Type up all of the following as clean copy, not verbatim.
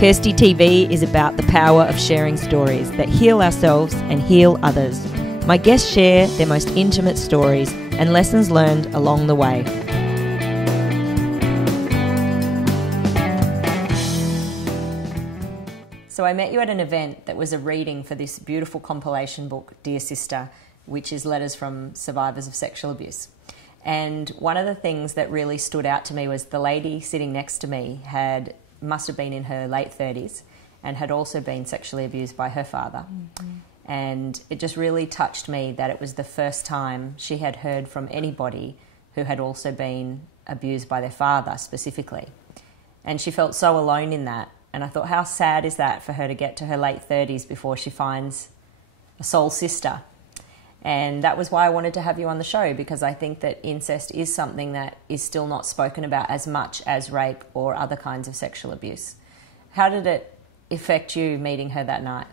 KirstyTV is about the power of sharing stories that heal ourselves and heal others. My guests share their most intimate stories and lessons learned along the way. So I met you at an event that was a reading for this beautiful compilation book, Dear Sister, which is letters from survivors of sexual abuse. And one of the things that really stood out to me was the lady sitting next to me must have been in her late 30s and had also been sexually abused by her father. Mm-hmm. And it just really touched me that it was the first time she had heard from anybody who had also been abused by their father specifically. And she felt so alone in that. And I thought, how sad is that for her to get to her late 30s before she finds a soul sister? And that was why I wanted to have you on the show, because I think that incest is something that is still not spoken about as much as rape or other kinds of sexual abuse. How did it affect you meeting her that night?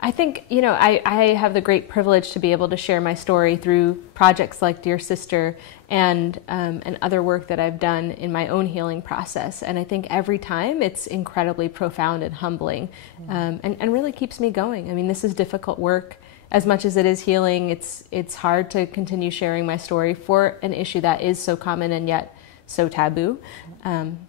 I think, I have the great privilege to be able to share my story through projects like Dear Sister and other work that I've done in my own healing process. And I think every time it's incredibly profound and humbling, and really keeps me going. I mean, this is difficult work. As much as it is healing, it's hard to continue sharing my story for an issue that is so common and yet so taboo.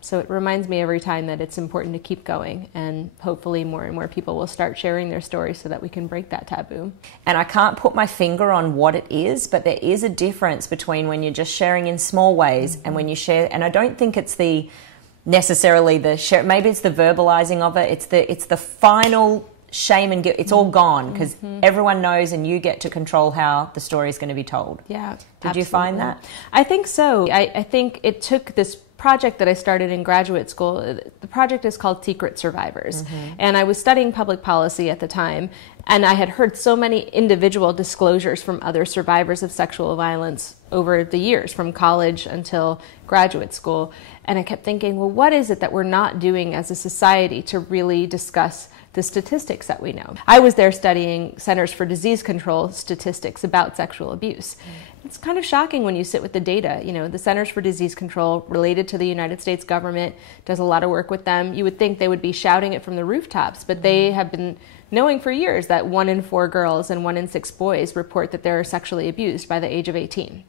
So it reminds me every time that it's important to keep going, and hopefully more and more people will start sharing their stories so that we can break that taboo. And I can't put my finger on what it is, but there is a difference between when you're just sharing in small ways and when you share, and I don't think it's necessarily the share, maybe it's the verbalizing of it, it's the final shame and guilt. It's all gone because everyone knows and you get to control how the story is going to be told. Yeah. Did you find that? I think so. I think it took this project that I started in graduate school. The project is called Secret Survivors. And I was studying public policy at the time, and I had heard so many individual disclosures from other survivors of sexual violence over the years, from college until graduate school. And I kept thinking, well, what is it that we're not doing as a society to really discuss the statistics that we know? I was there studying Centers for Disease Control statistics about sexual abuse. It's kind of shocking when you sit with the data. The Centers for Disease Control, related to the United States government, does a lot of work with them. You would think they would be shouting it from the rooftops, but they have been knowing for years that 1 in 4 girls and 1 in 6 boys report that they're sexually abused by the age of 18.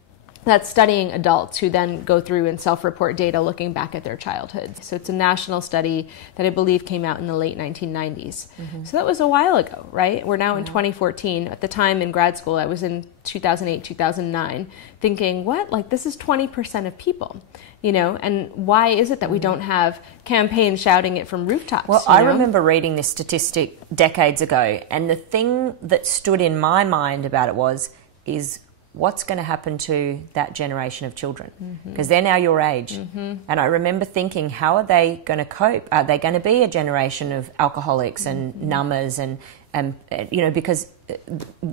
That's studying adults who then go through and self-report data looking back at their childhood. So it's a national study that I believe came out in the late 1990s. So that was a while ago, right? We're now in 2014. At the time in grad school, I was in 2008, 2009, thinking, what? Like, this is 20% of people, and why is it that we don't have campaigns shouting it from rooftops? Well, I remember reading this statistic decades ago, and the thing that stood in my mind about it is what's going to happen to that generation of children? Because they're now your age. And I remember thinking, how are they going to cope? Are they going to be a generation of alcoholics and numbers and because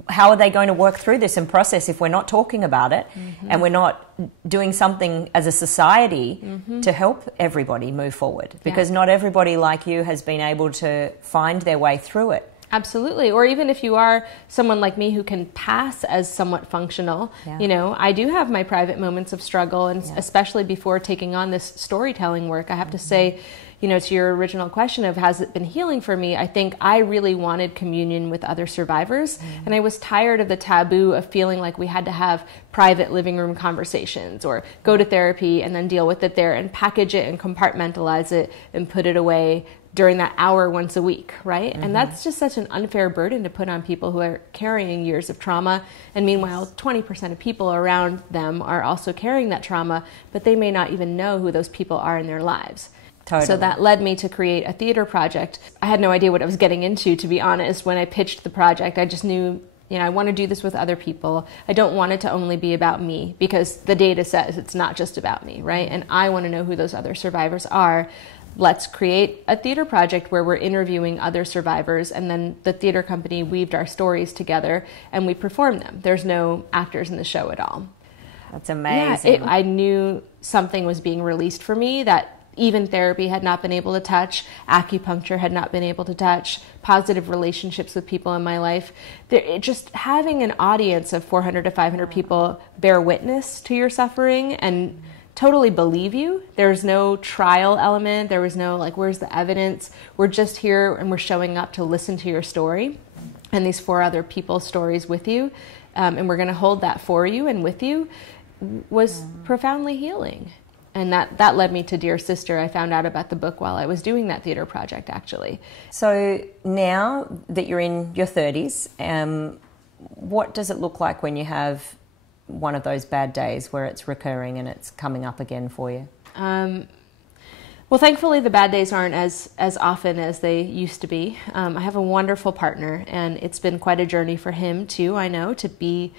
how are they going to work through this and process if we're not talking about it and we're not doing something as a society to help everybody move forward? Because not everybody like you has been able to find their way through it. Absolutely. Or even if you are someone like me who can pass as somewhat functional, I do have my private moments of struggle, and especially before taking on this storytelling work, I have to say, to your original question of has it been healing for me, I think I really wanted communion with other survivors, and I was tired of the taboo of feeling like we had to have private living room conversations or go to therapy and then deal with it there and package it and compartmentalize it and put it away during that hour once a week, right? And that's just such an unfair burden to put on people who are carrying years of trauma. And meanwhile, 20% of people around them are also carrying that trauma, but they may not even know who those people are in their lives. Totally. So that led me to create a theater project. I had no idea what I was getting into, to be honest. When I pitched the project, I just knew, I want to do this with other people. I don't want it to only be about me, because the data says it's not just about me, right? And I want to know who those other survivors are. Let's create a theater project where we're interviewing other survivors, and then the theater company weaved our stories together and we performed them. There's no actors in the show at all. That's amazing. I knew something was being released for me that even therapy had not been able to touch, acupuncture had not been able to touch, positive relationships with people in my life. Just having an audience of 400 to 500 people bear witness to your suffering and totally believe you. There's no trial element. There was no like, where's the evidence? We're just here and we're showing up to listen to your story and these 4 other people's stories with you. And we're going to hold that for you and with you, was profoundly healing. And that led me to Dear Sister. I found out about the book while I was doing that theater project, actually. So now that you're in your 30s, what does it look like when you have one of those bad days where it's recurring and it's coming up again for you? Well, thankfully, the bad days aren't as often as they used to be. I have a wonderful partner, and it's been quite a journey for him, too, I know, to be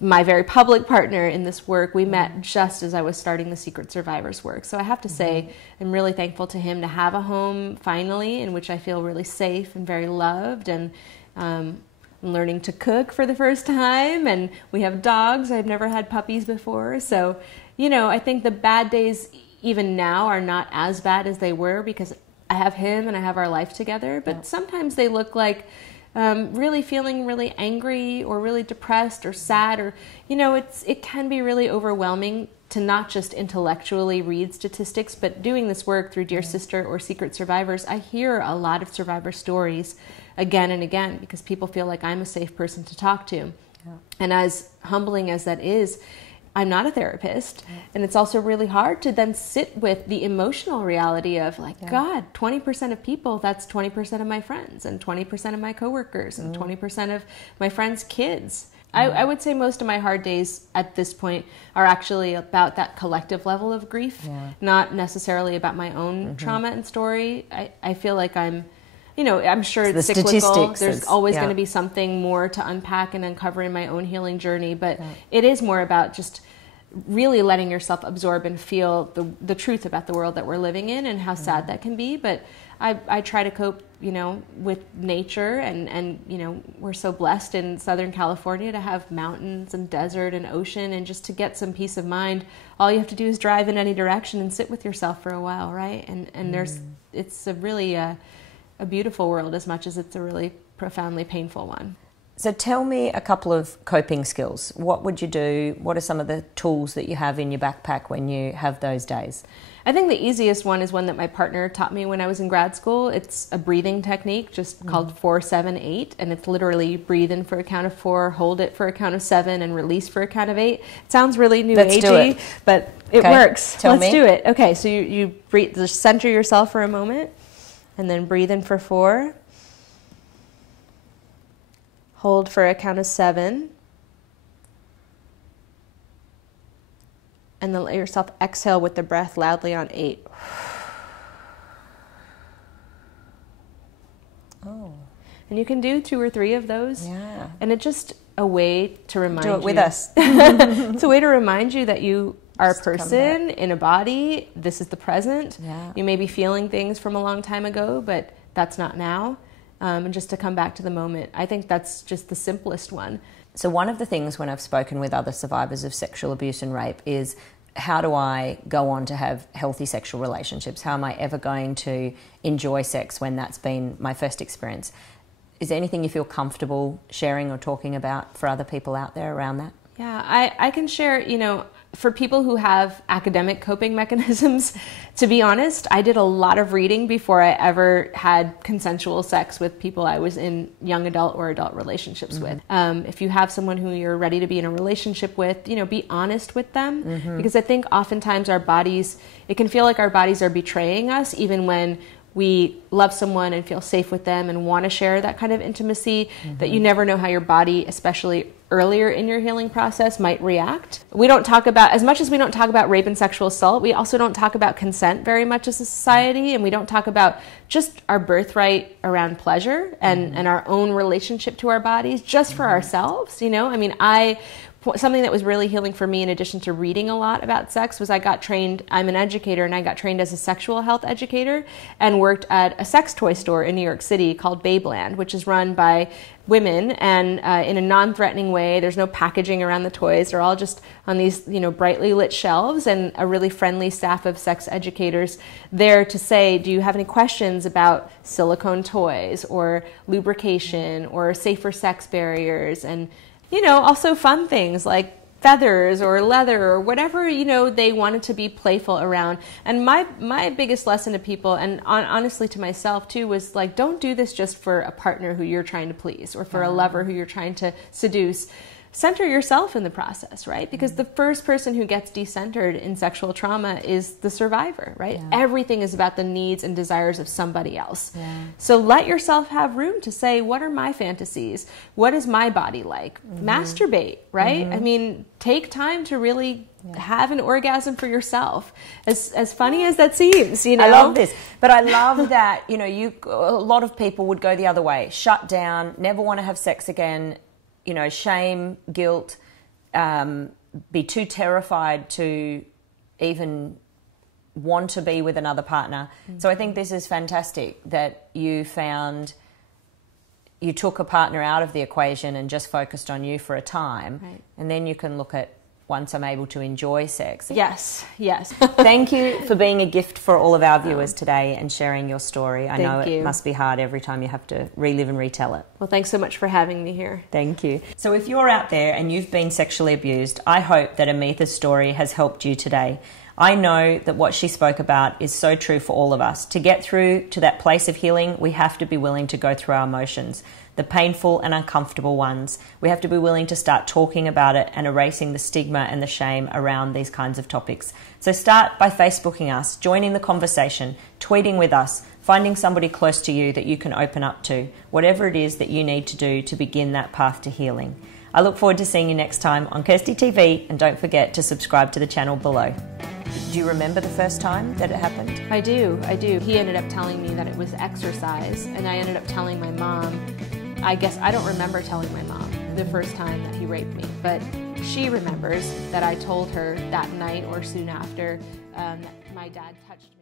my very public partner in this work. We met just as I was starting the Secret Survivors work. So I have to say, I'm really thankful to him to have a home, finally, in which I feel really safe and very loved, and I'm learning to cook for the first time, and we have dogs. I've never had puppies before. So, you know, I think the bad days even now are not as bad as they were because I have him and I have our life together. But sometimes they look like really feeling really angry or really depressed or sad, or, you know, it can be really overwhelming to not just intellectually read statistics, but doing this work through Dear Sister or Secret Survivors, I hear a lot of survivor stories again and again because people feel like I'm a safe person to talk to. Yeah. And as humbling as that is, I'm not a therapist, and it's also really hard to then sit with the emotional reality of like, God, 20% of people, that's 20% of my friends and 20% of my coworkers and 20% of my friends' kids. I would say most of my hard days at this point are actually about that collective level of grief, not necessarily about my own trauma and story. I feel like I'm, you know, I'm sure it's cyclical. There's always going to be something more to unpack and uncover in my own healing journey, but it is more about just really letting yourself absorb and feel the truth about the world that we're living in and how sad that can be. But I try to cope, you know, with nature, and you know, we're so blessed in Southern California to have mountains and desert and ocean, and just to get some peace of mind, all you have to do is drive in any direction and sit with yourself for a while, right? And it's a really a beautiful world as much as it's a really profoundly painful one. So tell me a couple of coping skills. What would you do? What are some of the tools that you have in your backpack when you have those days? I think the easiest one is one that my partner taught me when I was in grad school. It's a breathing technique just called 4-7-8, and it's literally breathe in for a count of 4, hold it for a count of 7, and release for a count of 8. It sounds really new agey, but it works. Let's do it. Okay, so you breathe, just center yourself for a moment, and then breathe in for 4. Hold for a count of 7. And then let yourself exhale with the breath loudly on 8. Oh. And you can do 2 or 3 of those. Yeah. And it's just a way to remind you. Do it with us. It's a way to remind you that you are a person in a body. This is the present. Yeah. You may be feeling things from a long time ago, but that's not now. And just to come back to the moment. I think that's just the simplest one. So one of the things when I've spoken with other survivors of sexual abuse and rape is, how do I go on to have healthy sexual relationships? How am I ever going to enjoy sex when that's been my first experience? Is there anything you feel comfortable sharing or talking about for other people out there around that? Yeah, I can share, you know, for people who have academic coping mechanisms, to be honest, I did a lot of reading before I ever had consensual sex with people I was in young adult or adult relationships with. If you have someone who you're ready to be in a relationship with, you know, be honest with them. Because I think oftentimes our bodies, it can feel like our bodies are betraying us even when we love someone and feel safe with them and want to share that kind of intimacy, that you never know how your body, especially earlier in your healing process, might react. We don't talk about, as much as we don't talk about rape and sexual assault, we also don't talk about consent very much as a society, and we don't talk about just our birthright around pleasure and our own relationship to our bodies just for ourselves, you know? I mean, something that was really healing for me, in addition to reading a lot about sex, was I got trained, I'm an educator, and I got trained as a sexual health educator and worked at a sex toy store in New York City called Babeland, which is run by women, and in a non-threatening way. There's no packaging around the toys. They're all just on these, you know, brightly lit shelves, and a really friendly staff of sex educators there to say, do you have any questions about silicone toys or lubrication or safer sex barriers? And, you know, also fun things like feathers or leather or whatever, you know, they wanted to be playful around. And my biggest lesson to people, and honestly to myself too, was like, don't do this just for a partner who you're trying to please or for a lover who you're trying to seduce. Center yourself in the process, right? Because the first person who gets decentered in sexual trauma is the survivor, right? Yeah. Everything is about the needs and desires of somebody else. Yeah. So let yourself have room to say, what are my fantasies? What is my body like? Masturbate, right? I mean, take time to really have an orgasm for yourself. As funny as that seems, you know? I love this. But I love that, you know, a lot of people would go the other way, shut down, never want to have sex again, you know, shame, guilt, be too terrified to even want to be with another partner. So I think this is fantastic that you took a partner out of the equation and just focused on you for a time. Right. And then you can look at, once I'm able to enjoy sex. Yes, yes. Thank you for being a gift for all of our viewers today and sharing your story. I know it must be hard every time you have to relive and retell it. Well, thanks so much for having me here. Thank you. So if you're out there and you've been sexually abused, I hope that Amitha's story has helped you today. I know that what she spoke about is so true for all of us. To get through to that place of healing, we have to be willing to go through our emotions, the painful and uncomfortable ones. We have to be willing to start talking about it and erasing the stigma and the shame around these kinds of topics. So start by Facebooking us, joining the conversation, tweeting with us, finding somebody close to you that you can open up to, whatever it is that you need to do to begin that path to healing. I look forward to seeing you next time on KirstyTV, and don't forget to subscribe to the channel below. Do you remember the first time that it happened? I do. He ended up telling me that it was exercise, and I ended up telling my mom. I guess I don't remember telling my mom the first time that he raped me, but she remembers that I told her that night or soon after that my dad touched me.